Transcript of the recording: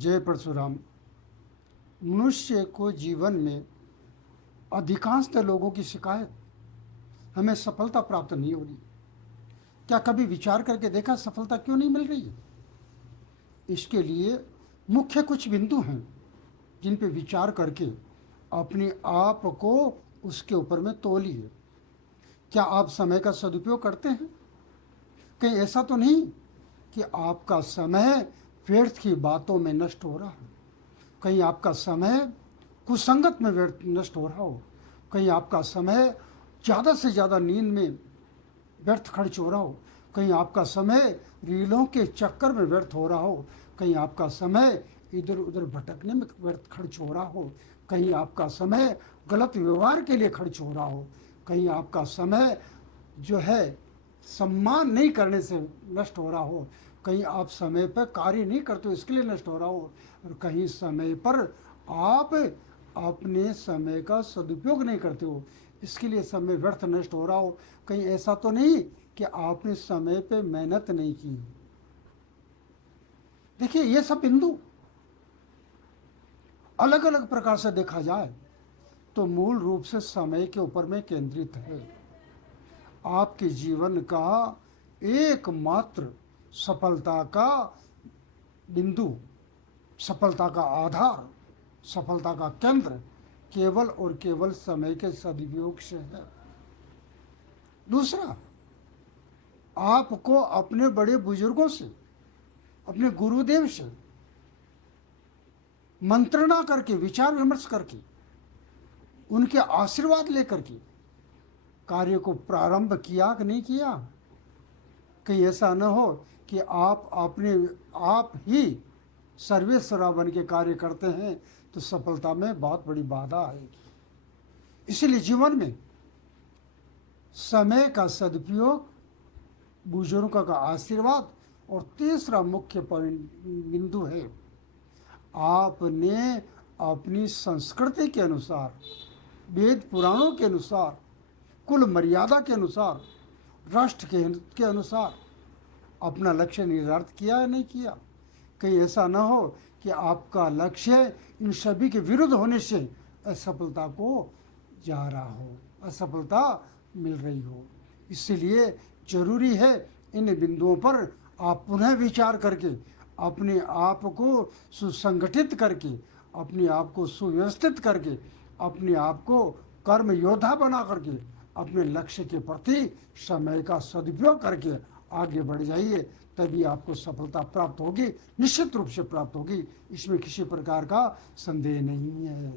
जय परशुराम। मनुष्य को जीवन में अधिकांशतः लोगों की शिकायत, हमें सफलता प्राप्त नहीं हो रही। क्या कभी विचार करके देखा सफलता क्यों नहीं मिल रही है? इसके लिए मुख्य कुछ बिंदु हैं जिन पे विचार करके अपने आप को उसके ऊपर में तौलिए। क्या आप समय का सदुपयोग करते हैं? कहीं ऐसा तो नहीं कि आपका समय व्यर्थ की बातों में नष्ट हो रहा है? कहीं आपका समय कुसंगत में व्यर्थ नष्ट हो रहा हो? कहीं आपका समय ज़्यादा से ज़्यादा नींद में व्यर्थ खर्च हो रहा हो? कहीं आपका समय रीलों के चक्कर में व्यर्थ हो रहा हो? कहीं आपका समय इधर उधर भटकने में व्यर्थ खर्च हो रहा हो? कहीं आपका समय गलत व्यवहार के लिए खर्च हो रहा हो? कहीं आपका समय जो है सम्मान नहीं करने से नष्ट हो रहा हो? कहीं आप समय पर कार्य नहीं करते हो इसके लिए नष्ट हो रहा हो? और कहीं समय पर आप अपने समय का सदुपयोग नहीं करते हो इसके लिए समय व्यर्थ नष्ट हो रहा हो? कहीं ऐसा तो नहीं कि आपने समय पे मेहनत नहीं की? देखिए, ये सब बिंदु अलग अलग प्रकार से देखा जाए तो मूल रूप से समय के ऊपर में केंद्रित है। आपके जीवन का एकमात्र सफलता का बिंदु, सफलता का आधार, सफलता का केंद्र केवल और केवल समय के सदुपयोग से है। दूसरा, आपको अपने बड़े बुजुर्गों से, अपने गुरुदेव से मंत्रणा करके, विचार विमर्श करके, उनके आशीर्वाद लेकर के कार्य को प्रारंभ किया कि नहीं किया? कहीं ऐसा न हो कि आप अपने आप ही सर्वेश्वरा बन के कार्य करते हैं तो सफलता में बहुत बड़ी बाधा आएगी। इसीलिए जीवन में समय का सदुपयोग, बुजुर्गों का आशीर्वाद और तीसरा मुख्य पॉइंट बिंदु है, आपने अपनी संस्कृति के अनुसार, वेद पुराणों के अनुसार, कुल मर्यादा के अनुसार, राष्ट्र के अनुसार अपना लक्ष्य निर्धारित किया या नहीं किया? कहीं ऐसा न हो कि आपका लक्ष्य इन सभी के विरुद्ध होने से असफलता को जा रहा हो, असफलता मिल रही हो। इसलिए जरूरी है इन बिंदुओं पर आप पुनः विचार करके अपने आप को सुसंगठित करके, अपने आप को सुव्यवस्थित करके, अपने आप को कर्म योद्धा बना करके अपने लक्ष्य के प्रति समय का सदुपयोग करके आगे बढ़ जाइए। तभी आपको सफलता प्राप्त होगी, निश्चित रूप से प्राप्त होगी, इसमें किसी प्रकार का संदेह नहीं है।